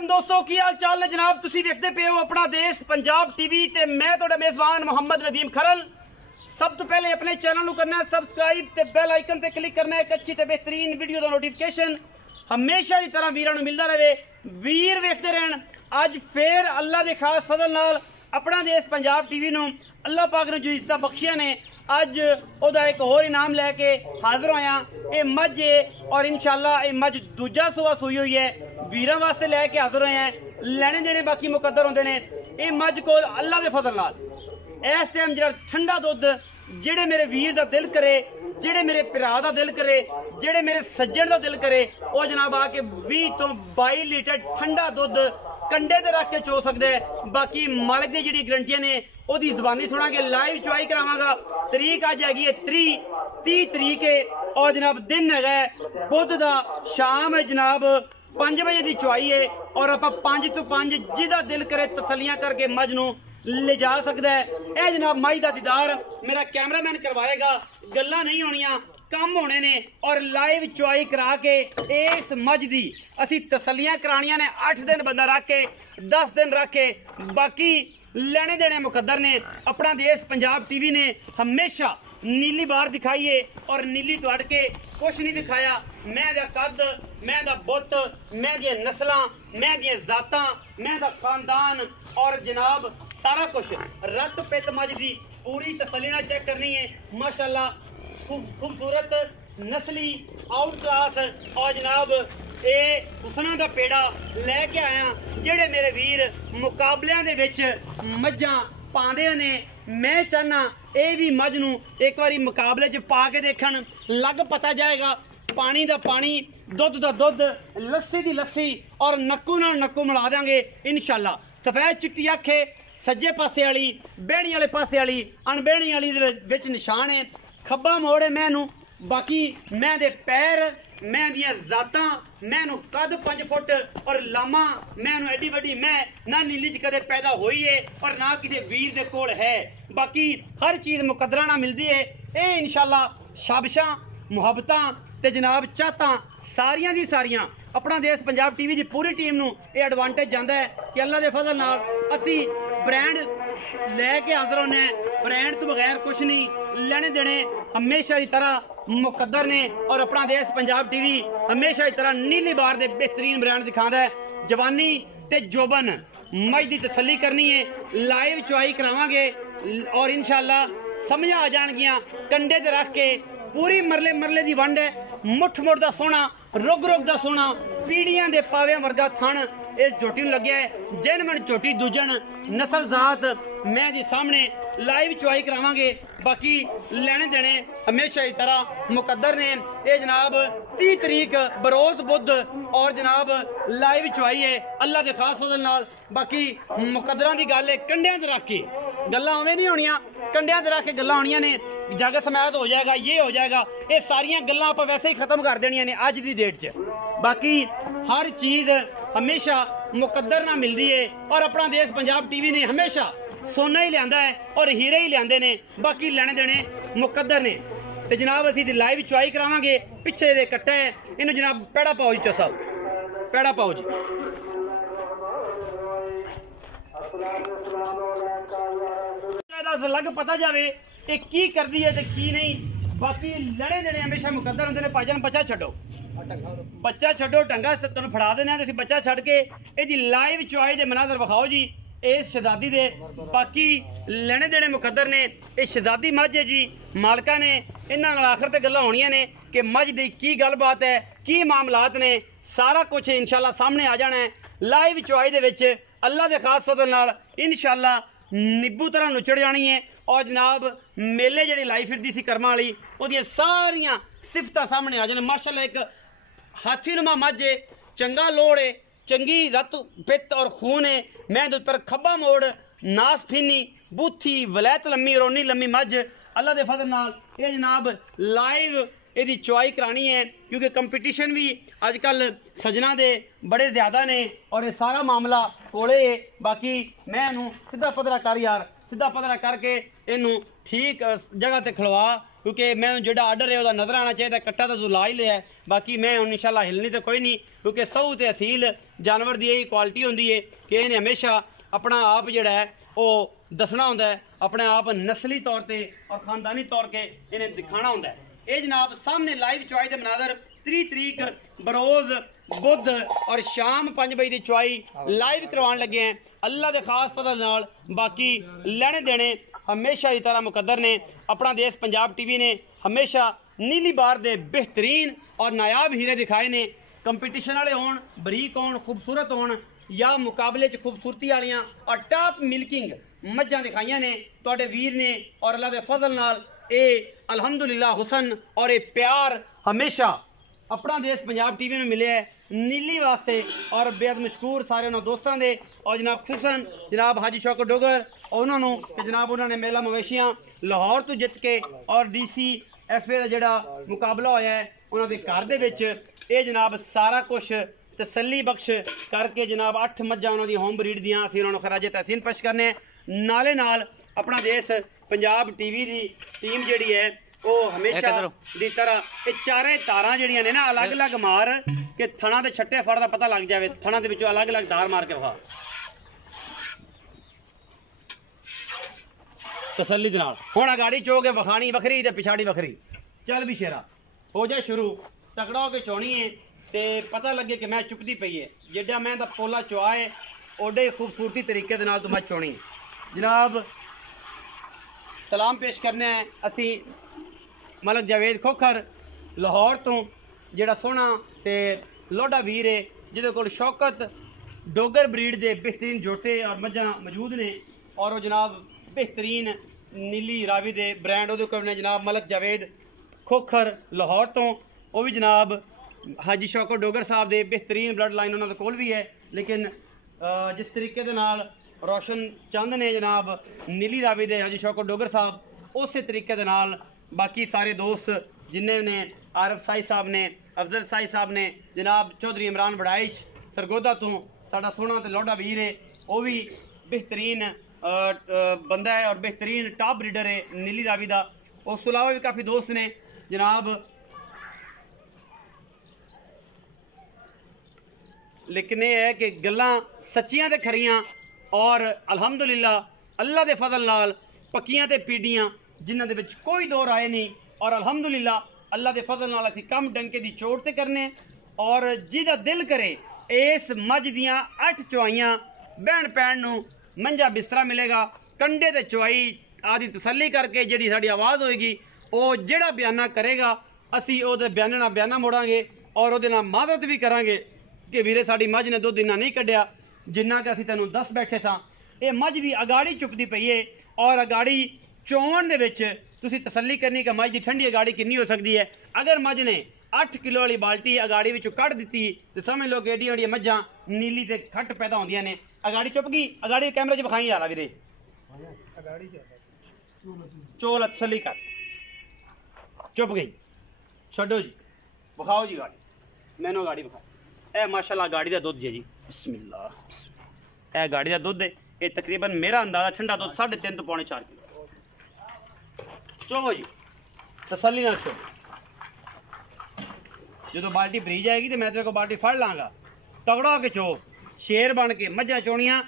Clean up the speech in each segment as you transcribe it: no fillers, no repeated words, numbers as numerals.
दोस्तों की हाल चाल ने जनाब तुसी देखते पे हो अपना देश पंजाब टीवी ते मैं तुहाडा मेजबान मोहम्मद नदीम खरल। सब तो पहले अपने चैनल को करना है सबसक्राइब ते बेल आइकन ते क्लिक करना है एक अच्छी ते बेहतरीन वीडियो का नोटिफिकेशन हमेशा की तरह वीरां नूं मिलता रहे। वीर वेखते रहन। अज फिर अल्लाह के खास फजल नाल अपना देश पंजाब टीवी नूं अल्लाह पाक ने जो इज्जत बख्शियां ने अज ओदा एक होर इनाम लैके हाजिर होया। ये मझ है और इंशाअल्लाह ये मझ दूजा सुआ सूई हुई है वीरां वास्ते लैके हाजिर होए हैं। लैने देने बाकी मुकद्दर होंदे ने। ये मझ को अल्लाह के फजल नाल इस टाइम जो ठंडा दुध जेड़े मेरे वीर का दिल करे जेड़े मेरे भरा का दिल करे जेड़े मेरे सज्जन का दिल करे वो जनाब आके 20 तो 22 लीटर ठंडा दुध कंडे ते रख के चो सकते हैं। बाकी मालिक दी जिहड़ी गारंटियां ने ओदी ज़बानी सुनांगे लाइव चुआई करावांगा। तरीक अज हैगी है 30 तरीक है और जनाब दिन है बुध का शाम है जनाब 5 बजे की चुआई है और आप 5 तो 5 जिहदा दिल करे तसलियां करके मझ नूं ले जा सकता है। यह जनाब मझ का दीदार मेरा कैमरामैन करवाएगा। गल्लां नहीं होनियां काम होने ने और लाइव चुआई करा के इस मझ दी असी तसलियां करानियां ने। 8 दिन बंदा रख के 10 दिन रख के बाकी लेने देने मुकद्दर ने। अपना देश पंजाब टीवी ने हमेशा नीली बार दिखाई है और नीली तो हट के कुछ नहीं दिखाया। मैं दा कद मैं दा बुत मैं दी नस्लां मैं दी जातां मैं दा खानदान और जनाब सारा कुछ रत पित मझ दी पूरी तसली ना चेक करनी है। माशाअल्लाह खूबसूरत नस्ली आउट क्लास और जनाब ये हुसना का पेड़ा लैके आया जेड़े मेरे वीर मुकाबलियां दे विच मझां पांदे ने। मैं चाहना ये भी मझ नूं एक बारी मुकाबले च पा के देखण लग पता जाएगा। पानी दा पानी दुध दा दुध लस्सी दी लस्सी और नक्कू नाल नक्कू मिला देंगे इंशाअल्लाह। सफेद चिट्टी अख है सज्जे पासे वाली बेहणी वाले पासे वाली अणबेहणी वाली दे विच निशान है। खब्बा मोड़ है मैनू बाकी मैं दे पैर मैं दियां जातां मैनू कद 5 फुट और लामा मैनू एडी वड्डी मैं ना नीली च कदे पैदा हुई है और ना किसी वीर दे कोल है। बाकी हर चीज़ मुकद्दरा ना मिलती है। ये इंशाअल्लाह शाबशां मुहब्बतां ते जनाब चाहतां सारियां दी सारियां अपना देश पंजाब टीवी की पूरी टीम नूं ये एडवांटेज जांदा है कि अल्लाह दे फजल नाल असी ब्रांड लैके हाजिर होने। ब्रांड तो बगैर कुछ नहीं लेने देने हमेशा की तरह मुकद्दर ने और अपना देश पंजाब टीवी हमेशा की तरह नीली बार दे बेहतरीन ब्रांड दिखाता है। जवानी ते जोबन मझ दी तसल्ली करनी है लाइव चुआई करावांगे और इंशाअल्लाह समझ आ जाणगियां कंडे ते रख के पूरी मरले मरले दी वंड है। मुठ मुठ दा सोना रुग रुग दा सोना पीड़ियां दे पावियां वर्गा थण इस झोटी नूं लग्या है। जिन मन झोटी दूजन नस्ल जात मैं दी सामने लाइव चुआई करावांगे। बाकी लेने देने हमेशा की तरह मुकद्दर ने। ये जनाब 30 तरीक बरोज बुध और जनाब लाइव चुआई है अल्लाह के खास फजल नाल। बाकी मुकद्दरां दी गल है कंडियां ते रख के गल्लां उवें नहीं होनियां कंडियां ते रख के गल्लां होनियां ने। जग समात हो जाएगा ये हो जाएगा ये सारियां गल्लां आप वैसे ही खत्म कर देनियां ने अज दी डेट च। बाकी हर चीज़ हमेशा मुकद्दर ना मिलती है और अपना देश पंजाब टीवी ने हमेशा सोना ही लिया है और हीरे ही लिया ने। बाकी लेने देने मुकद्दर ने। तो जनाब असी लाइव चुआई करावांगे। पिछे दे कट्टे इन्हूं जनाब पैड़ा पाओ जी चौसा पैड़ा पाओ जी। लग पता जाए ये की करती है तो की नहीं। बाकी लड़े देने हमेशा मुकद्दर होंगे ने। भाईजान बच्चा छड्डो बच्चा छड्डो ढंगा तुहानूं फड़ा देना तुसीं बच्चा छड्ड के इहदी लाइव चुआई दे मनाजर विखाओ जी इस शहजादी दे। बाकी लेने देने मुकद्दर ने। ये शहजादी मझ है जी मालका ने इन्हां नाल आखिर ते गल्लां होणियां ने कि मझ दी की गलबात है की मामलात ने सारा कुछ इंशाअल्लाह सामने आ जाना है लाइव चुआई दे विच अल्लाह दे खास फजल नाल इंशाअल्लाह निब्बू तरह नुचड़ जानी है। और जनाब मेले जिहड़ी लाई फिरदी सी कर्मां वाली ओहदियां सारियां सिफतां सामने आ जाने। माशाअल्लाह एक हाथी नुमा मझ है चंगा लोड़ है चंगी रत पित और खून है। मैं पर खब्बा मोड़ नास फीनी बूथी वलैत लम्मी रोनी लम्मी मझ अल्लाह के फजल नाल ये जनाब लाइव यदि चुआई करानी है क्योंकि कंपीटिशन भी अजकल सजना दे बड़े ज़्यादा ने और ये सारा मामला कोले है। बाकी मैं इनू सीधा पधरा कर यार सीधा पधरा करके इनू ठीक जगह ते खिलवा क्योंकि मैं जो आर्डर है वह नज़र आना चाहिए। कट्टा तो तू ला ही लिया है, बाकी मैं हूँ इंशाल्लाह हिलनी तो कोई नहीं, क्योंकि सऊ तो असील जानवर की यही क्वालिटी होंगी है कि इन्हें हमेशा अपना आप जोड़ा है वो दसना होंदा है, अपने आप नस्ली तौर पर और खानदानी तौर पर इन्हें दिखाना होंदा है। ये जनाब सामने लाइव चुआई के मनाजर 30 तरीक बरोज़ बुध और शाम 5 बजे की चुआई लाइव करवाने लगे हैं अल्लाह के खास फजल नाल। बाकी लेने देने हमेशा की तरह मुकद्दर ने। अपना देश पंजाब टीवी ने हमेशा नीली बार दे बेहतरीन और नायाब हीरे दिखाए ने। कंपीटिशन वाले होन, बरीक होन, खूबसूरत होन या मुकाबले च खूबसूरती वालियां और टॉप मिल्किंग मज्जां दिखाइयां ने तुहाडे वीर ने। और अल्लाह के फजल नाल ये अल्हम्दुलिल्लाह हुसन और ये प्यार हमेशा अपना देश पंजाब टीवी में मिले है नीली वास्ते और बेहद मशहूर सारे उन्होंने दोस्तों के और जनाब खुसन जनाब हाजी शौकत डोगर और उन्होंने जनाब उन्होंने मेला मवेशियां लाहौर तो जित के और DCFA का जोड़ा मुकाबला होया है उन्होंने घर दे विच ये जनाब सारा कुछ तसल्ली बख्श करके जनाब 8 मज्जां उन्होंने होम ब्रीड दियां असीं उन्होंने खराजे तहसीन पेश करने। नाले नाल अपना देश पंजाब टीवी की टीम जिहड़ी है वो हमेशा दी तरह ये चारे तारां जिहड़ियां ने ना अलग अलग मार के थणा दे छट्टे फड़ दा पता लग जाए। थणा दे विचों अलग अलग तार मार के विखा तसल्ली दे नाल। हुण अगाड़ी चो के विखानी वखरी ते पिछाड़ी वखरी। चल भी शेरा हो जाए शुरू, तकड़ा होके चोनी है ते पता लगे कि मैं चुपदी पई है। जिड्डा मैं दा पोला चुआ है ओडे खूबसूरती तरीके दे नाल तो मैं चोनी जनाब। सलाम पेश करने हैं असी मलक जावेद खोखर लाहौर तो जेड़ा सोहना ते लोडा वीर है जिहदे कोल शौकत डोगर ब्रीड दे बेहतरीन जोटे और मज्जां मौजूद ने। और वो जनाब बेहतरीन नीली रावी दे ब्रांड वो कोल ने जनाब मलक जावेद खोखर लाहौर तो वो भी जनाब हाजी शौकत डोगर साहब दे बेहतरीन ब्लड लाइन उन्होंने कोल भी है। लेकिन जिस तरीके दे नाल रोशन चंद ने जनाब नीली रावी दे हाजी शौकत डोगर साहब उस तरीके दे नाल बाकी सारे दोस्त जिन्हें ने आरफ साई साहब ने अफजल साई साहब ने जनाब चौधरी इमरान बड़ाइश सरगोदा तो साडा सोहना ते लोडा वीर है वो भी बेहतरीन बंदा है और बेहतरीन टॉप ब्रीडर है नीली रावी का। उस अलावा भी काफ़ी दोस्त ने जनाब। लेकिन यह है कि गल्लां सच्चियां ते खरियां और अल्हम्दुलिल्लाह अल्लाह के फजल नाल पक्कियां ते पीढ़ियां जिन्हां दे विच कोई दो राय नहीं। और अल्हम्दुलिल्लाह अल्लाह के फजल नाल असीं कम डंके दी चोट ते करने और जिहदा दिल करे इस मझ दियां 8 चुआइयां बहन पैण नूं मंझा बिस्तरा मिलेगा कंडे ते चुआई आदि तसल्ली करके जिहड़ी साडी आवाज़ होएगी वो जिहड़ा बयाना करेगा असीं ओहदे बयाने नाल बयाना मोड़ांगे और ओहदे नाल मादरत भी करांगे कि वीरे साडी मझ ने दुध इन्ना नहीं कढ़िया जिन्ना कि असीं तैनूं दस बैठे सां। ये मझ दी अगाड़ी चुकदी पई है और अगाड़ी चोण दे विच तुसीं तसल्ली करनी कि मझ दी ठंडी अगाड़ी कितनी हो सकती है। अगर मझ ने 8 किलो वाली बाल्टी अगाड़ी विचों कढ़ दी तो समझ लो कि एडियां एडियां मझां नीली ते खट पैदा होंदियां ने। अगाड़ी चुप गई, अगाड़ी कैमरे च विखाई आ वीरे चोल तसल्ली कर चुप गई छड्डो जी विखाओ जी गाड़ी मैनू गाड़ी विखा। ए माशाल्लाह गाड़ी का दुध जी बिस्मिल्लाह ए गाड़ी का दुध है ये तकरीबन मेरा अंदाजा ठंडा दुध 3.5 तो पौने 4 किलो। चोवो जी तसल्ली ना चो जो बाल्टी भरी जाएगी तो मैं तेरे को बाल्टी फड़ लाँगा तगड़ा के चो शेर बन के मझां चोनियां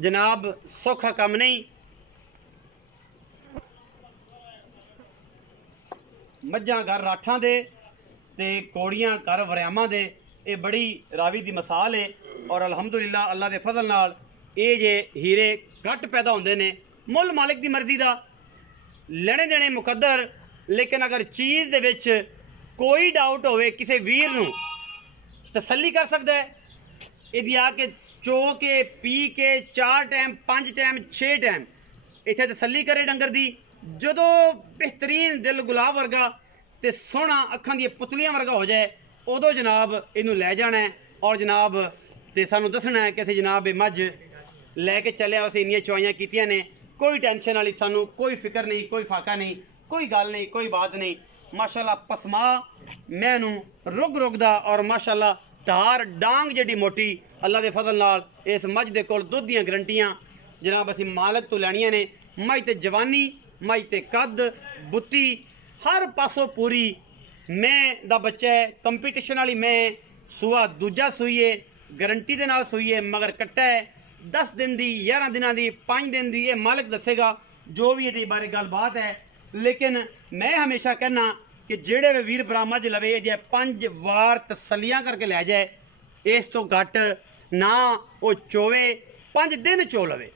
जनाब सौखा कम नहीं। मझां घर राठां दे ते कोड़ियां घर वरियामां दे ये बड़ी रावी दी मिसाल है। और अल्हम्दुलिल्लाह अल्लाह के फजल नाल ये जे हीरे घट पैदा होंदे ने मुल मालिक दी मर्जी दा लेने देने मुकद्दर। लेकिन अगर चीज़ दे विच कोई डाउट होवे किसी वीर नूं तसल्ली कर सकता है यदि आके चो के पी के 4 टाइम 5 टाइम 6 टाइम इत्थे तसल्ली करे डंगर दी जदों बेहतरीन दिल गुलाब वर्गा ते सोहना अखां दी पुतलियां वर्गा हो जाए उदों जनाब इनू लै जाना है और जनाब ते सानू दसना है कि असीं जनाब मझ लैके चले असीं इन्नियां चुआइयां कीतियां ने। कोई टेंशन वाली सानू कोई फिक्र नहीं कोई फाका नहीं कोई गल नहीं कोई बात नहीं। माशाल्लाह पसमा मैनू रुग रुगदा और माशाल्लाह धार डांग जिहड़ी मोटी अल्लाह के फजल नाल इस मझ दे कोल दुध दियां गरंटियां जनाब असीं मालक तो लैणियां ने। मझ ते जवानी मझ ते कद बुत्ती हर पासों पूरी मैं दा बच्चा है कंपीटिशन वाली मैं सूआ दूजा सूई है गारंटी दे नाल सूई है मगर कट्टा है 10 दिन दी 11 दिनां दी 5 दिन दी ये मालिक दसेगा जो भी ये बारे गलबात है। लेकिन मैं हमेशा कहना कि जेड़े वे वीर भरा च लवे जे 5 वार तसलियां करके लै जाए इस तो घट ना वो चोवे 5 दिन चो लवे।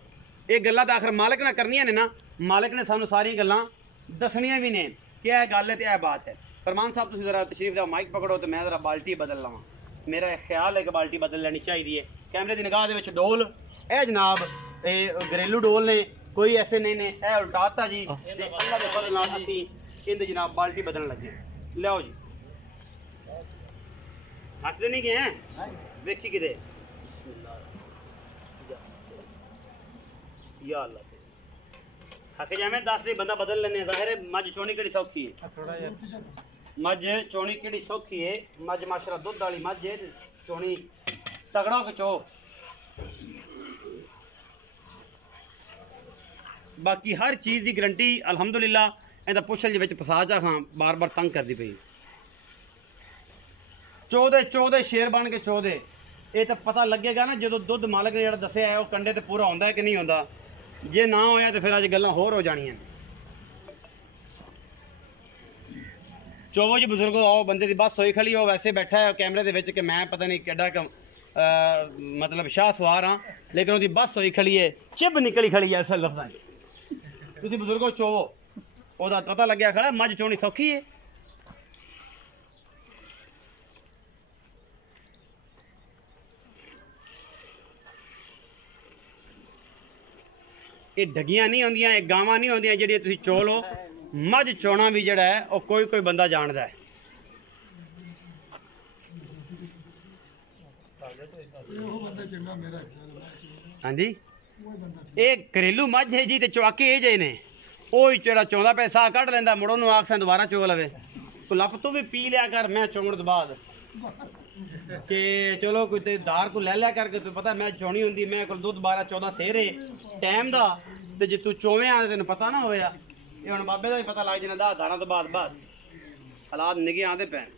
ये गल्लां तां आखिर मालिक ने करनियां ने ना मालिक ने सानू सारी गल्लां दसनियां भी ने कि यह गल है तो यह बात है। फरमान साहब तुसीं जरा तशरीफ जाओ माइक पकड़ो तो मैं जरा बाल्टी बदल लवां। मेरा ख्याल है कि बाल्टी बदल लेनी चाहिए। कैमरे की निगाह दे डोल ए जनाब ये घरेलू डोल ने कोई ऐसे नहीं ने ए उल्टाता जी ते अल्लाह दे फजल नाल असीं इंदे जनाब बाल्टी बदलने लगे। लियाओ जी हटते नहीं गए हैं वेखी किते या अल्लाह थक जाए 10 दिन बंदा बदल लेने जाहिर है मझ चोनी केड़ी सौखी है मझ चोनी केड़ी सौखी है मझ माशरा दुध वाली मझ है चोनी तगड़ा के चो। बाकी हर चीज़ की गारंटी अल्हम्दुलिल्लाह इहदा पुछल विच फसा जा खां बार बार तंग करती पई चौदे शेर बन के चौदे ये तो पता लगेगा ना जो दुध मालिक ने जो दसिया है वो कंडे ते पूरा होंदा है कि नहीं होंदा। जे ना होया तो फिर अज गल्लां होर हो जानियां। चोवो जी बुजुर्गो आओ बंदे की बस होई खड़ी हो वैसे बैठा है कैमरे दे विच कि मैं पता नहीं केड़ा मतलब शाह सवार हाँ लेकिन उसकी बस होई खड़ी है चिब निकली खड़ी है असल लफ्ज़ां तुसीं बुजुर्गो चोवो ओहदा पता लग्या खड़ा मझ चोनी सौखी है। ये डगियां नहीं होंदियां ये गावां नहीं होंदियां जिहड़ियां तुसीं चो लो मझ चोना भी जिहड़ा है वो कोई कोई बंदा जानदा है। हाँ जी ये घरेलू मझ है जी ते चौके ये जे ने वो जेड़ा चौंदा पे साह कढ़ लेंदा मुड़ ओनू आखसां दोबारा चो लवे तो लप तू भी पी लिया कर मैं चोण तो बाद कि चलो कोई ते धार को ले लिया करके तो पता मैं चोनी होंदी मैं को दुध 12-14 सेरे टाइम दा ते जे तू चोवे आ तेन पता ना होया ये हुण बाबे दा भी पता लग जाना 10 धारां तो बाद बस हालात निगे आंदे पैन।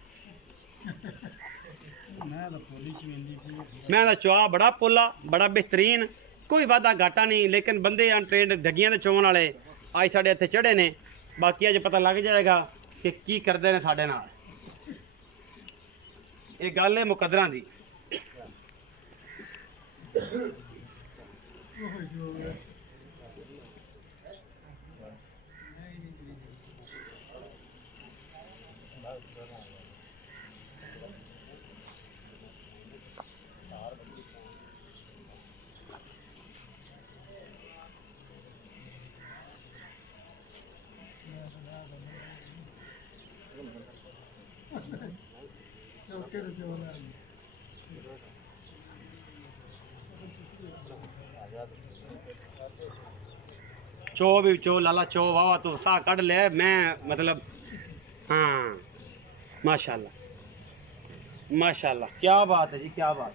मैं दा चुआ बड़ा पोला बड़ा बेहतरीन कोई वादा घाटा नहीं लेकिन बंदे अनट्रेंड डगियां दे चोवन वाले अज साडे इत्थे चढ़े ने बाकी अज पता लग जाएगा कि की करदे ने साडे नाल। ये गल है मुकदरां दी। चो भी चो लाला चो वाह तो सा कढ़ ले मैं मतलब हाँ माशाल्लाह माशाल्लाह क्या बात है जी क्या बात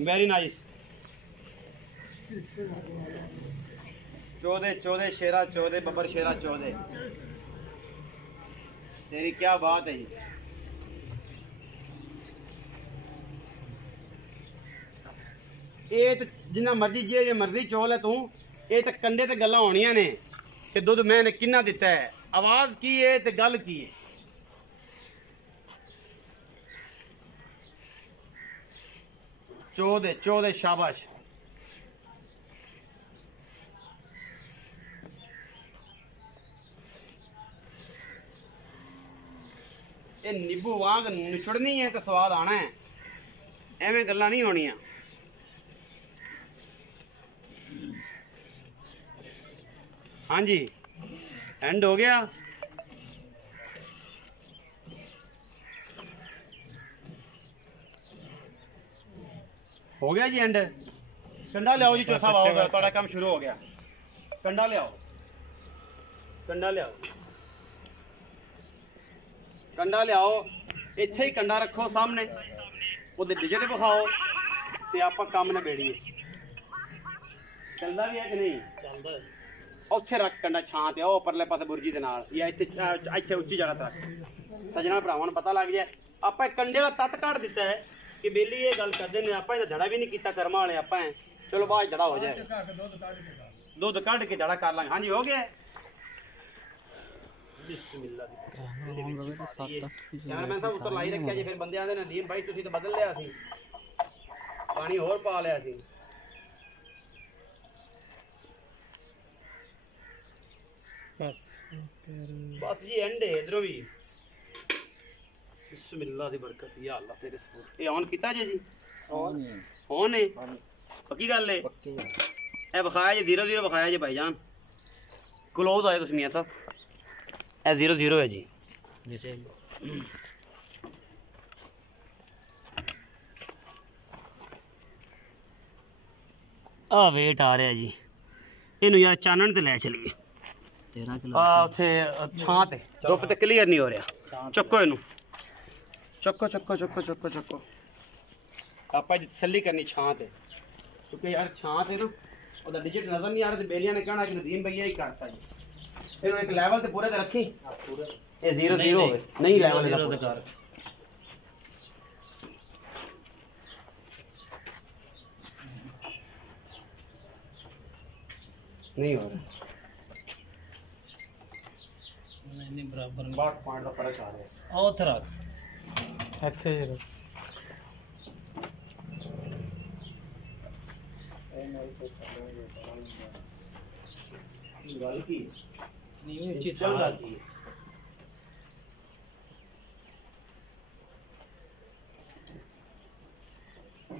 वेरी नाइस। चौदे चौदे शेरा चौदे बबर शेरा चौदे तेरी क्या बात है जी। ये तो जिन्ना मर्जी जे मर्जी चोल है तू ये तो कंडे ते गल्लां होनियां ने कि दुध मैंने किन्ना दिता है आवाज की है ते गल की है। चौदे चौदे शाबाश ये नींबू वांग निचड़नी है तो स्वाद आना है एवें गल्लां नहीं होनियां। हाँ जी एंड हो गया जी एंड कंडा लियाओ जी चौथा हो गया थोड़ा काम शुरू हो गया। कंडा लियाओ कंडा लियाओ कंडा लियाओ इत्थे ही कंडा रखो सामने ਉਹਦੇ डिजिट विखाओ ते आप काम ने बेड़िए चलता भी है कि नहीं चलता है ਉੱਥੇ ਰੱਖ ਕੰਡਾ ਛਾਂ ਤੇ ਉਹ ਪਰਲੇ ਪਾਸੇ ਬੁਰਜੀ ਦੇ ਨਾਲ ਜਾਂ ਇੱਥੇ ਉੱਚੀ ਜਗ੍ਹਾ ਤੇ ਰੱਖ ਸੱਜਣਾ ਭਰਾਵਾਂ ਨੂੰ ਪਤਾ ਲੱਗ ਜਾਏ। ਆਪਾਂ ਕੰਡੇ ਦਾ ਤੱਤ ਕੱਢ ਦਿੱਤਾ ਹੈ ਕਿ ਬੇਲੀ ਇਹ ਗੱਲ ਕਰਦੇ ਨੇ ਆਪਾਂ ਇਹਦਾ ਜੜਾ ਵੀ ਨਹੀਂ ਕੀਤਾ ਕਰਮਾਂ ਵਾਲੇ ਆਪਾਂ ਚਲੋ ਬਾਅਦ ਜੜਾ ਹੋ ਜਾਏ ਦੁੱਧ ਕੱਢ ਕੇ ਜੜਾ ਕਰ ਲਾਂਗੇ। ਹਾਂਜੀ ਹੋ ਗਿਆ ਬਿਸਮਿਲ੍ਲਾ ਕੈਮਰਾਮੈਨ ਸਾਹਿਬ ਉੱਤਰ ਲਾਈ ਰੱਖਿਆ ਜੀ ਫਿਰ ਬੰਦੇ ਆਂਦੇ ਨਦੀਮ ਭਾਈ ਤੁਸੀਂ ਤਾਂ ਬਦਲ ਲਿਆ ਸੀ ਪਾਣੀ ਹੋਰ ਪਾ ਲਿਆ ਸੀ। बस जी एंड है इधरों भी बिस्मिल्लाह दी बरकत या अल्लाह तेरे सपोर्ट ये ऑन कीता जी ऑन है पक्की गल है ए बखाया जी 00 बखाया जी भाईजान क्लोज आए तुम मियां साहब ए 00 है जी जैसे आ वेट आ रहा है जी इनू यार चानन ते ले चलिए 13 किलो ਉੱਥੇ ਛਾਂ ਤੇ ਧੁੱਪ ਤੇ ਕਲੀਅਰ ਨਹੀਂ ਹੋ ਰਿਹਾ। ਚੱਕੋ ਇਹਨੂੰ ਚੱਕੋ ਚੱਕੋ ਚੱਕੋ ਚੱਕੋ ਚੱਕੋ ਆਪਾਂ ਜੀ ਤਸੱਲੀ ਕਰਨੀ ਛਾਂ ਤੇ ਕਿਉਂਕਿ ਯਾਰ ਛਾਂ ਤੇ ਨਾ ਉਹਦਾ ਡਿਜਿਟ ਨਜ਼ਰ ਨਹੀਂ ਆ ਰਿਹਾ ਤੇ ਬੇਲੀਆਂ ਨੇ ਕਹਿਣਾ ਕਿ ਨਦੀਮ ਭਈਆ ਹੀ ਕਰਤਾ ਜੀ। ਫਿਰ ਇੱਕ ਲੈਵਲ ਤੇ ਪੂਰੇ ਤੇ ਰੱਖੀ ਇਹ 00 ਹੋਵੇ ਨਹੀਂ ਲੈਵਲ ਦਾ ਕਰ नहीं हो रहा नहीं बराबर 60 पॉइंट का फर्क आ रहा है और थरा अच्छा जी गाल की नहीं ये चल जाती है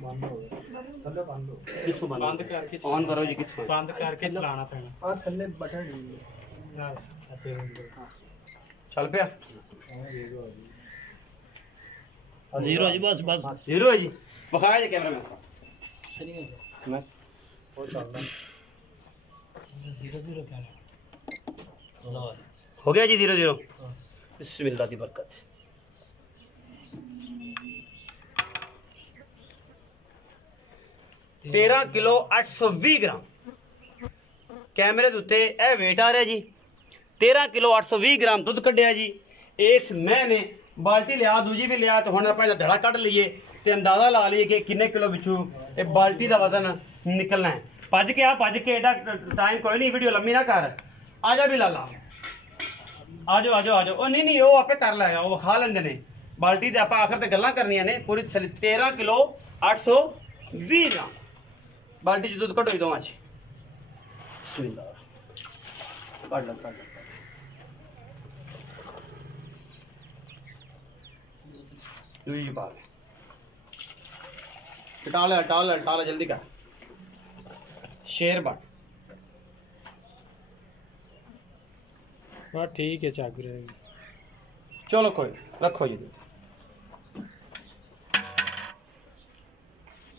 बंद हो गया थल्ले बंद हो किसको बंद करके ऑन करो जी किसको बंद करके चलाना पैना हां थल्ले बटन यार चल पिया 0 जी बस बस 0 है जी बखाया जी कैमरा में नहीं है मैं वो चल रहा 0 क्या हो गया जी 0 बिस्मिल्लाह दी बरकत 13 किलो 820 ग्राम कैमरे के उत्ते यह वेट आ रहा जी 13 किलो 820 ग्राम दुध कढ़िया जी। इस मैंने बाल्टी लिया दूजी भी लिया तो हम आप धड़ा कढ़ लीए तो अंदाजा ला लीए कि किन्ने किलो पिछू ये बाल्टी का वजन निकलना है। भज के आ भज के एडा टाइम कोई नहीं वीडियो लम्मी ना कर आ जा भी लाला आ जाओ आ जाओ आ जाओ नहीं नहीं वो आपे कर लाएगा वो खा लेंगे ने बाल्टी तो आप आखिर तो गल्लां करनियां ने पूरी 13 किलो 820 ग्राम बाल्टी च दूध कटोई दो आज काट लो टाल जल्दी कर शेर बट हाँ ठीक है चाक रहेगी चलो कोई रखो जी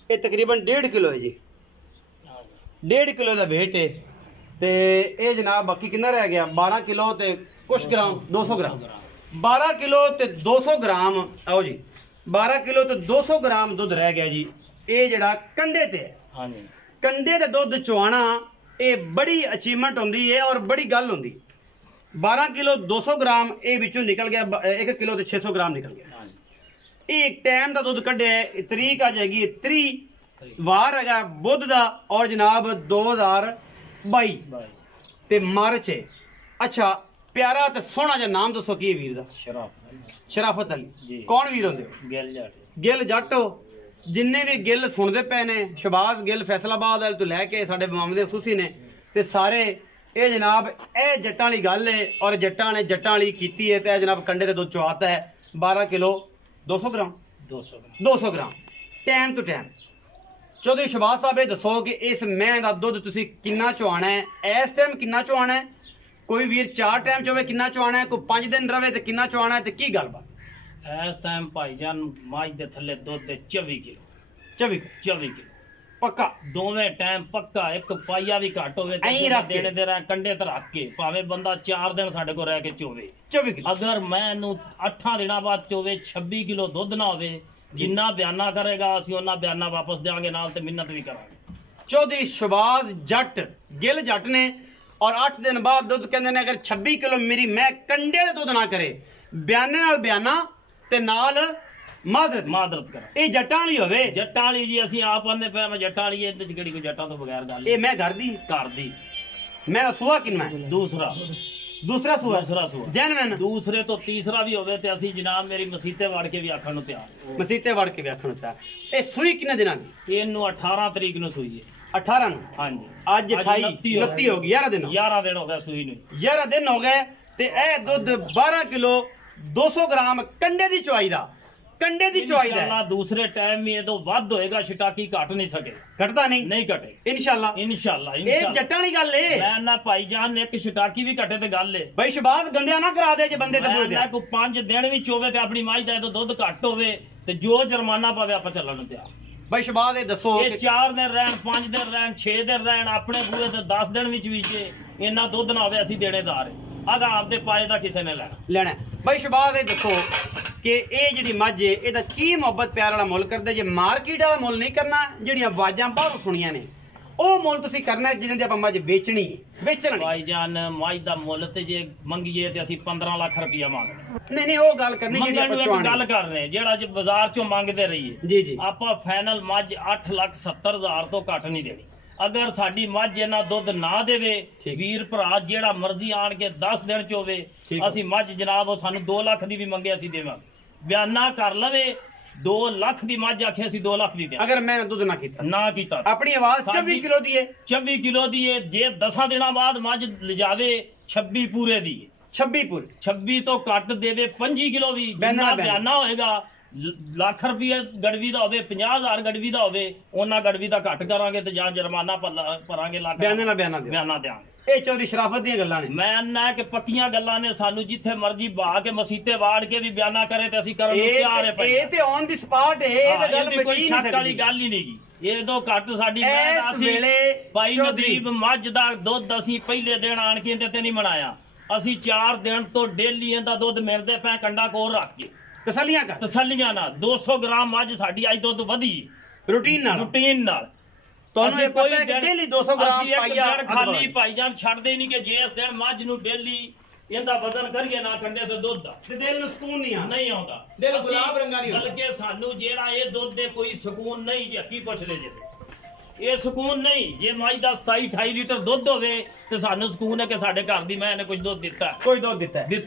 ये तकरीबन 1.5 किलो है जी 1.5 किलो का वेट है ते ये जनाब बाकी कितना रह गया 12 किलो ते कुछ ग्राम 200 ग्राम 12 किलो ते 200 ग्राम आओ जी 12 किलो ते 200 ग्राम दुध रह गया जी। ये जड़ा कंडे ते हाँ जी कंडे ते दुध चुआना ये बड़ी अचीवमेंट होंदी है और बड़ी गल होंदी। 12 किलो 200 ग्राम ये विचों निकल गया 1 किलो ते 600 ग्राम निकल गया। ये एक टाइम का दुध कढ़े तरीक आ जाएगी 30 वार है बुध का और जनाब 2022 ते मार्च है। अच्छा प्यारा ते सोहना जा नाम दसो की वीर दा शराफत अली कौन वीर होंदे गिल जट हो जिन्ने भी गिल सुनते पे ने शबाज गिल फैसलाबाद वाले तो लैके साडे मामले अफसूसी ने ते सारे ये जनाब ए जट्टां वाली गल है और जट्टां ने जट्टां वाली कीती है ते जनाब कंडे ते दुध चुआता है 12 kilo 200 gram 200 gram time to time. Chaudhary Shahbaz साहब ये दसो कि इस मैं का दुध तुसी किन्ना चुआना है इस टाइम किन्ना चुआना है कोई वीर 4 टाइम चोवे किन्ना चुआना है कोई 5 दिन रवे तो किन्ना चुआना है तो की गलबात इस टाइम भाईजान माई दे थले दुध 24 किलो पक्का दोवें टाइम पक्का एक पाइया भी घट होवे ते देने दे रहा कंडे ते रख के भावे बंदा 4 दिन साडे को रह के चोवे 24 किलो अगर मैं नु 8 दिना बाद चोवे 26 किलो दुध ना होवे जिन्ना बयाना करेगा असी ओना बयाना वापस देंगे नाल ते मिन्नत भी करांगे। चौधरी शबाज जट गिल जट ने और 8 दिन बाद दुध कहते ने अगर 26 किलो मेरी मैं कंडे दे दुध ना करे बयाने नाल बयाना ते नाल मादरत करा ਇਹ ਜੱਟਾਂ ਵਾਲੀ ਹੋਵੇ ਜੱਟਾਂ ਵਾਲੀ ਜੀ ਅਸੀਂ ਆਪ ਆਂਦੇ ਪਏ ਮੈਂ ਜੱਟਾਂ ਵਾਲੀ ਇਹਦੇ ਚ ਕਿਹੜੀ ਕੋਈ ਜੱਟਾਂ ਤੋਂ ਬਗੈਰ ਗੱਲ ਇਹ ਮੈਂ ਘਰ ਦੀ ਮੈਂ ਸੂਆ ਕਿੰਨਾ ਦੂਸਰਾ ਸੂਆ ਜੈਨਵਨ ਦੂਸਰੇ ਤੋਂ ਤੀਸਰਾ ਵੀ ਹੋਵੇ ਤੇ ਅਸੀਂ ਜਨਾਬ ਮੇਰੀ ਮਸੀਤੇ ਵੜ ਕੇ ਵੀ ਆਖਣ ਨੂੰ ਤਿਆਰ ਮਸੀਤੇ ਵੜ ਕੇ ਵੀ ਆਖਣ ਨੂੰ ਤਿਆਰ ਇਹ ਸੂਈ ਕਿੰਨੇ ਦਿਨਾਂ ਦੀ ਇਹਨੂੰ 18 ਤਰੀਕ ਨੂੰ ਸੂਈ ਹੈ 18 ਨੂੰ ਹਾਂਜੀ ਅੱਜ 28 29 ਹੋ ਗਈ 11 ਦਿਨ ਹੋ ਗਿਆ ਸੂਈ ਨੂੰ 11 ਦਿਨ ਹੋ ਗਏ ਤੇ ਇਹ ਦੁੱਧ 12 ਕਿਲੋ 200 ਗ੍ਰਾਮ ਕੰਡੇ ਦੀ ਚੁਆਈ ਦਾ ਇਨਸ਼ਾਅੱਲਾ ਦੂਸਰੇ ਟਾਈਮ ਵੀ ਇਹ ਤੋਂ ਵੱਧ ਹੋਏਗਾ ਛਟਾਕੀ ਘਟ ਨਹੀਂ ਸਕੇ ਘਟਦਾ ਨਹੀਂ ਘਟੇ ਇਨਸ਼ਾਅੱਲਾ ਇਹ ਜੱਟਾਂ ਵਾਲੀ ਗੱਲ ਏ ਮੈਂ ਨਾ ਭਾਈ ਜਾਨ ਨੇ ਇੱਕ ਛਟਾਕੀ ਵੀ ਘਟੇ ਤੇ ਗੱਲ ਏ ਬਈ ਸ਼ਬਾਜ਼ ਗੰਦਿਆ ਨਾ ਕਰਾ ਦੇ ਜੇ ਬੰਦੇ ਤੇ ਬੋਲ ਮੈਂ ਕੋ 5 ਦਿਨ ਵੀ ਚੋਵੇ ਤੇ ਆਪਣੀ ਮਾਝ ਦਾ ਦੁੱਧ ਘੱਟ ਹੋਵੇ ਤੇ ਜੋ ਜੁਰਮਾਨਾ ਪਵੇ ਆਪਾਂ ਚੱਲਣ ਨੂੰ ਤਿਆਰ ਬਈ ਸ਼ਬਾਜ਼ ਇਹ ਦੱਸੋ ਇਹ 4 ਦਿਨ ਰਹਿਣ 5 ਦਿਨ ਰਹਿਣ 6 ਦਿਨ ਰਹਿਣ ਆਪਣੇ ਬੂਏ ਤੇ 10 ਦਿਨ ਵਿੱਚ ਵੀਜੇ ਇੰਨਾ ਦੁੱਧ ਨਾ ਹੋਵੇ ਅਸੀਂ ਦੇਣੇਦਾਰ ਆਗਾ ਆਪਦੇ ਪਾਏ ਦਾ ਕਿਸੇ ਨੇ ਲੈਣਾ ਬਈ ਸ਼ਬਾਜ਼ ਇਹ ਦੱਸੋ ਕਿ ਇਹ ਜਿਹੜੀ ਮੱਝ ਏ ਇਹਦਾ ਕੀ ਮੁਹੱਬਤ ਪਿਆਰ ਵਾਲਾ ਮੁੱਲ ਕਰਦੇ ਜੇ ਮਾਰਕੀਟ ਵਾਲਾ ਮੁੱਲ ਨਹੀਂ ਕਰਨਾ ਜਿਹੜੀਆਂ ਆਵਾਜ਼ਾਂ ਬਾਹਰੋਂ ਸੁਣੀਆਂ ਨੇ ਉਹ ਮੁੱਲ ਤੁਸੀਂ ਕਰਨਾ ਜਿਹਨਾਂ ਦੀ ਆਪਾਂ ਮੱਝ ਵੇਚਣੀ ਭਾਈ ਜਾਨ ਮੱਝ ਦਾ ਮੁੱਲ ਤੇ ਜੇ ਮੰਗੀਏ ਤੇ ਅਸੀਂ 15 ਲੱਖ ਰੁਪਇਆ ਮੰਗਦੇ ਨਹੀਂ ਉਹ ਗੱਲ ਕਰਨੀ ਜਿਹੜੀ ਆਪਾਂ ਇੱਕ ਗੱਲ ਕਰ ਰਹੇ ਜਿਹੜਾ ਜੇ ਬਾਜ਼ਾਰ ਚੋਂ ਮੰਗਦੇ ਰਹੀਏ ਜੀ ਆਪਾਂ ਫਾਈਨਲ ਮੱਝ 8,70,000 ਤੋਂ ਘੱਟ ਨਹੀਂ ਦੇਣੀ ਅਗਰ ਸਾਡੀ ਮੱਝ ਇਹਨਾਂ ਦੁੱਧ ਨਾ ਦੇਵੇ ਵੀਰ ਭਰਾ ਜਿਹੜਾ ਮਰਜ਼ੀ ਆਣ ਕੇ 10 ਦਿਨ ਚ ਹੋਵੇ ਅਸੀਂ ਮੱਝ ਜਨਾਬ ਉਹ ਸਾਨੂੰ 2 ਲੱਖ ਦੀ ਵੀ ਮੰਗੇ ਅਸੀਂ ਦੇਵਾਂਗੇ ਬਿਆਨਾ ਕਰ ਲਵੇ 2 ਲੱਖ ਦੀ ਮੱਝ ਆਖੇ ਅਸੀਂ 2 ਲੱਖ ਦੀ ਦੇ ਅਗਰ ਮੈਂ ਦੁੱਧ ਨਾ ਕੀਤਾ ਆਪਣੀ ਆਵਾਜ਼ 24 ਕਿਲੋ ਦੀ ਹੈ 24 ਕਿਲੋ ਦੀ ਹੈ ਜੇ 10 ਦਿਨਾਂ ਬਾਅਦ ਮੱਝ ਲਿਜਾਵੇ 26 ਪੂਰੇ ਦੀ 26 ਤੋਂ ਘੱਟ ਦੇਵੇ 25 ਕਿਲੋ ਵੀ ਜਿੰਨਾ ਬਿਆਨਾ ਹੋਏਗਾ ਲੱਖ ਰੁਪਏ ਗੜਵੀ ਦਾ ਹੋਵੇ 50,000 ਗੜਵੀ ਦਾ ਹੋਵੇ ਉਹਨਾਂ ਗੜਵੀ ਦਾ ਘੱਟ ਕਰਾਂਗੇ ਤੇ ਜਾਂ ਜੁਰਮਾਨਾ ਭਰਾਂਗੇ ਲੱਖ ਬਿਆਨਾ ਦਿਆਂਗੇ ਇਹ ਚੌਧਰੀ ਸ਼ਰਾਫਤ ਦੀਆਂ ਗੱਲਾਂ ਨੇ ਮੈਂ ਨਾ ਕਿ ਪੱਕੀਆਂ ਗੱਲਾਂ ਨੇ ਸਾਨੂੰ ਜਿੱਥੇ ਮਰਜ਼ੀ ਬਹਾ ਕੇ ਮਸੀਤੇ ਵਾੜ ਕੇ ਵੀ ਬਿਆਨਾ ਕਰੇ ਤੇ ਅਸੀਂ ਕਰਨ ਨੂੰ ਤਿਆਰ ਹੈ ਇਹ ਤੇ ਔਨ ਦੀ ਸਪਾਟ ਹੈ ਇਹ ਤਾਂ ਗੱਲ ਕੋਈ ਸ਼ੱਕ ਵਾਲੀ ਗੱਲ ਹੀ ਨਹੀਂਗੀ ਇਹ ਤੋਂ ਘੱਟ ਸਾਡੀ ਮੈਂ ਅਸੀਂ ਭਾਈ ਨਦੀਬ ਮੱਝ ਦਾ ਦੁੱਧ ਅਸੀਂ ਪਹਿਲੇ ਦਿਨ ਆਣ ਕੇ ਇਹਦੇ ਤੇ ਨਹੀਂ ਬਣਾਇਆ ਅਸੀਂ 4 ਦਿਨ ਤੋਂ ਡੇਲੀ ਇਹਦਾ ਦੁੱਧ ਮਿਲਦੇ ਪਏ ਕੰਡਾ ਕੋਲ ਰੱਖ ਕੇ ਤਸੱਲੀਆਂ ਨਾਲ 200 ਗ੍ਰਾਮ ਮੱਝ ਸਾਡੀ ਅੱਜ ਦੁੱਧ ਵਧੀ ਰੂਟੀਨ ਨਾਲ ਤੁਹਾਨੂੰ ਇਹ ਪਤਾ ਹੈ ਕਿ ਡੇਲੀ 200 ਗ੍ਰਾਮ ਪਾਈਆ ਖਾਲੀ ਭਾਈਜਾਨ ਛੱਡਦੇ ਨਹੀਂ ਕਿ ਜੇ ਇਸ ਦਿਨ ਮੱਝ ਨੂੰ ਡੇਲੀ ਇਹਦਾ ਵਜ਼ਨ ਕਰੀਏ ਨਾ ਕੰਡੇ ਤੇ ਦੁੱਧ ਦਾ ਤੇ ਦਿਲ ਨੂੰ ਸਕੂਨ ਨਹੀਂ ਆਉਂਦਾ ਦਿਲ ਗੁਲਾਬ ਰੰਗਾ ਨਹੀਂ ਹੁੰਦਾ ਬਲਕਿ ਸਾਨੂੰ ਜਿਹੜਾ ਇਹ ਦੁੱਧ ਦੇ ਕੋਈ ਸਕੂਨ ਨਹੀਂ ਜੇ ਕੀ ਪੁੱਛਦੇ ਜੇ ਇਹ ਸਕੂਨ ਨਹੀਂ ਜੇ ਮੱਝ ਦਾ 27-28 ਲੀਟਰ ਦੁੱਧ ਹੋਵੇ ਤੇ ਸਾਨੂੰ ਸਕੂਨ ਹੈ ਕਿ ਸਾਡੇ ਘਰ ਦੀ ਮੈਂ ਨੇ ਕੁਝ ਦੁੱਧ ਦਿੱਤਾ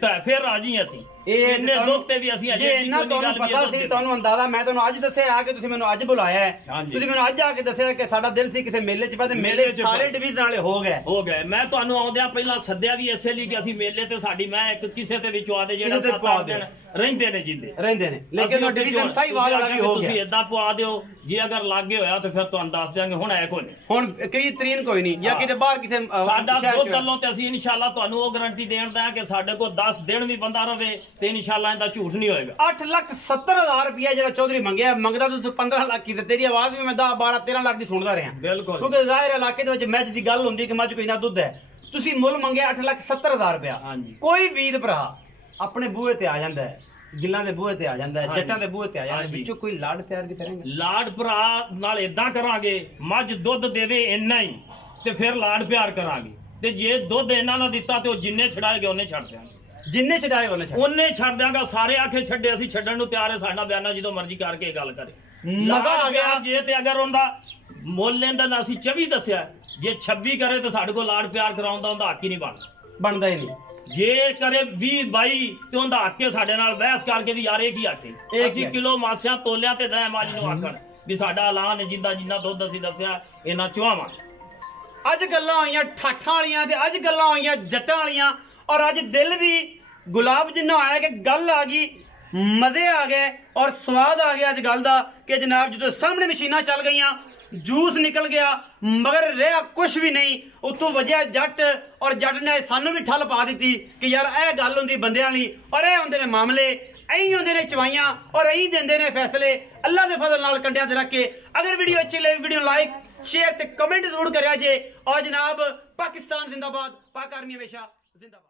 ਹੈ ਫਿਰ ਰਾਜੀ ਅਸੀਂ ਇਹਨੇ ਦੁੱਧ ਤੇ ਵੀ ਅਸੀਂ ਅਜੇ ਇੰਨਾ ਤੁਹਾਨੂੰ ਪਤਾ ਸੀ ਤੁਹਾਨੂੰ ਅੰਦਾਜ਼ਾ ਮੈਂ ਤੁਹਾਨੂੰ ਅੱਜ ਦੱਸਿਆ ਆ ਕਿ ਤੁਸੀਂ ਮੈਨੂੰ ਅੱਜ ਬੁਲਾਇਆ ਹੈ ਤੁਸੀਂ ਮੈਨੂੰ ਅੱਜ ਆ ਕੇ ਦੱਸਿਆ ਕਿ ਸਾਡਾ ਦਿਲ ਸੀ ਕਿਸੇ ਮੇਲੇ 'ਚ ਪਾ ਤੇ ਮੇਲੇ ਸਾਰੇ ਡਿਵੀਜ਼ਨ ਵਾਲੇ ਹੋ ਗਏ ਮੈਂ ਤੁਹਾਨੂੰ ਆਉਂਦਿਆਂ ਪਹਿਲਾਂ ਸੱਦਿਆ ਵੀ ਇਸੇ ਲਈ ਕਿ ਅਸੀਂ ਮੇਲੇ ਤੇ ਸਾਡੀ ਮੈਂ ਇੱਕ ਕਿਸੇ ਤੇ ਵਿੱਚੋਂ ਆਦੇ ਜਿਹੜਾ 7-8 ਦਿਨ ਰਹਿੰਦੇ ਨੇ ਲੇਕਿਨ ਉਹ ਡਿਵੀਜ਼ਨ ਸਾਈਵਾਲ ਵਾਲਾ ਵੀ ਹੋ ਗਿਆ ਤੁਸੀਂ ਇਦਾਂ ਪਵਾ ਦਿਓ ਜੇ ਅਗਰ ਲਾਗੇ ਹੋਇਆ ਤੇ ਫਿਰ ਤੁਹਾਨੂੰ ਦੱਸ ਦਿਆਂਗੇ ਹੁਣ ਹੈ ਕੋਈ ਨਹੀਂ ਹੁਣ ਕਈ ਤਰੀਨ ਕੋਈ ਨਹੀਂ ਜਾਂ ਕਿਤੇ ਬਾਹਰ ਕਿਸੇ ਸਾਡਾ ਦੁੱਧ ਵੱਲੋਂ ਤੇ ਅਸੀਂ ਇਨਸ਼ਾਅੱਲਾ ਤੁਹਾਨੂੰ ਉਹ ਗਾਰੰਟੀ ਦੇਣ ਦਾ ਕਿ ਸਾਡੇ ਕੋਲ 10 ਦਿਨ ਵੀ ਬੰਦਾ ਰਵੇ ਤੇ ਇਨਸ਼ਾਅੱਲਾ ਇਹਦਾ ਝੂਠ ਨਹੀਂ ਹੋਏਗਾ 8,70,000 ਰੁਪਇਆ ਜਿਹੜਾ ਚੌਧਰੀ ਮੰਗਦਾ ਤੂੰ 15 ਲੱਖ ਕੀ ਤੇ ਤੇਰੀ ਆਵਾਜ਼ ਵੀ ਮੈਂ 10-12-13 ਲੱਖ ਦੀ ਸੁਣਦਾ ਰਿਹਾ ਬਿਲਕੁਲ ਕਿਉਂਕਿ ਜ਼ਾਹਿਰ ਇਲਾਕੇ ਦੇ ਵਿੱਚ ਮੈਚ ਦੀ ਗੱਲ ਹੁੰਦੀ ਕਿ ਮੱਝ ਕੋਈ ਨਾ ਦੁੱਧ ਹੈ ਤੁਸੀਂ ਮੁੱਲ ਮੰਗਿਆ 8,70,000 ਰੁਪਇਆ ਕੋਈ ਵੀਰ ਭਰਾ ਆਪਣੇ ਬੂਹੇ ਤੇ ਆ ਜਾਂਦਾ ਹੈ ਗਿੱਲਾਂ ਦੇ ਬੂਹੇ ਤੇ ਆ ਜਾਂਦਾ ਹੈ ਜੱਟਾਂ ਦੇ ਬੂਹੇ ਤੇ ਆ ਜਾਂਦਾ ਵਿੱਚੋਂ ਕੋਈ ਲਾਡ ਪਿਆਰ ਵੀ ਕਰਾਂਗੇ ਲਾਡ ਭਰਾ ਨਾਲ ਇਦਾਂ ਕਰਾਂਗੇ ਮੱਝ ਦੁੱਧ ਦੇਵੇ ਇੰਨਾ ਹੀ ਤੇ ਫਿਰ ਲਾਡ ਪਿਆਰ ਕਰਾਂਗੇ ਤੇ ਜੇ ਦੁੱਧ ਇਹਨਾਂ ਨਾਲ ਦਿੱਤਾ ਤੇ ਉਹ ਜਿੰਨੇ ਛਡਾਏਗੇ ਉਹਨੇ ਛੱਡ ਦਿਆਂਗੇ ਜਿੰਨੇ ਛਡਾਏ ਉਹਨੇ ਛੱਡ ਦਿਆਂਗਾ ਸਾਰੇ ਆਖੇ ਛੱਡੇ ਅਸੀਂ ਛੱਡਣ ਨੂੰ ਤਿਆਰ ਹੈ ਸਾਡਾ ਬਿਆਨਾ ਜਦੋਂ ਮਰਜ਼ੀ ਕਰਕੇ ਗੱਲ ਕਰੇ ਮਜ਼ਾ ਆ ਗਿਆ ਜੇ ਤੇ ਅਗਰ ਉਹਦਾ ਮੁੱਲ ਇਹਦਾ ਨਾ ਅਸੀਂ 24 ਦੱਸਿਆ ਜੇ 26 ਕਰੇ ਤੇ ਸਾਡੇ ਕੋਲ ਲਾਡ ਪਿਆਰ ਕਰਾਉਂਦਾ ਉਹਦਾ ਹੱਕ ਹੀ ਨਹੀਂ ਬਣਦਾ ਹੀ ਨਹੀਂ ਜੇ ਕਰੇ 20-22 ਤੇ ਉਹਦਾ ਹੱਕ ਕੇ ਸਾਡੇ ਨਾਲ ਬਹਿਸ ਕਰਕੇ ਵੀ ਯਾਰ ਇਹ ਕੀ ਆਖੇ ਅਸੀਂ ਕਿਲੋ ਮਾਸਿਆਂ ਤੋਲਿਆਂ ਤੇ ਦੈ ਮੱਝ ਨੂੰ ਆਖਣ ਵੀ ਸਾਡਾ ਐਲਾਨ ਜਿੰਦਾ ਜਿੰਨਾ ਦੁੱਧ ਅਸੀਂ ਦੱਸਿਆ ਇਹਨਾਂ ਚੁਆਵਾਂ ਅੱਜ ਗੱਲਾਂ ਹੋਈਆਂ ਠਾਠਾਂ ਵਾਲੀਆਂ ਤੇ ਅੱਜ ਗੱਲਾਂ ਹੋਈਆਂ ਜੱਟਾਂ ਵਾਲੀਆਂ ਔਰ ਅੱਜ ਦਿਲ ਵੀ ਗੁਲਾਬ ਜਿੰਨਾ ਆਇਆ ਕਿ ਗੱਲ ਆ ਗਈ ਮਜ਼ੇ ਆ ਗਏ ਔਰ ਸਵਾਦ ਆ ਗਿਆ ਅੱਜ ਗੱਲ ਦਾ ਕਿ ਜਨਾਬ ਜਦੋਂ ਸਾਹਮਣੇ ਮਸ਼ੀਨਾਂ ਚੱਲ ਗਈਆਂ ਜੂਸ ਨਿਕਲ ਗਿਆ ਮਗਰ ਰਿਹਾ ਕੁਝ ਵੀ ਨਹੀਂ ਉਤੋਂ ਵਜਿਆ ਜੱਟ ਔਰ ਜੱਟ ਨੇ ਸਾਨੂੰ ਵੀ ਠੱਲ ਪਾ ਦਿੱਤੀ ਕਿ ਯਾਰ ਇਹ ਗੱਲ ਹੁੰਦੀ ਬੰਦਿਆਂ ਲਈ ਔਰ ਇਹ ਹੁੰਦੇ ਨੇ ਮਾਮਲੇ ਐਂ ਹੁੰਦੇ ਨੇ ਚਵਾਈਆਂ ਔਰ ਐਂ ਦਿੰਦੇ ਨੇ ਫੈਸਲੇ ਅੱਲਾ ਦੇ ਫਜ਼ਲ ਨਾਲ ਕੰਡਿਆਂ ਤੇ ਰੱਖ ਕੇ ਅਗਰ ਵੀਡੀਓ ਅੱਛੀ ਲੱਗੀ ਵੀਡੀਓ ਲਾਈਕ शेयर ते कमेंट जरूर करिया जे और जनाब पाकिस्तान जिंदाबाद पाक आर्मी हमेशा जिंदाबाद।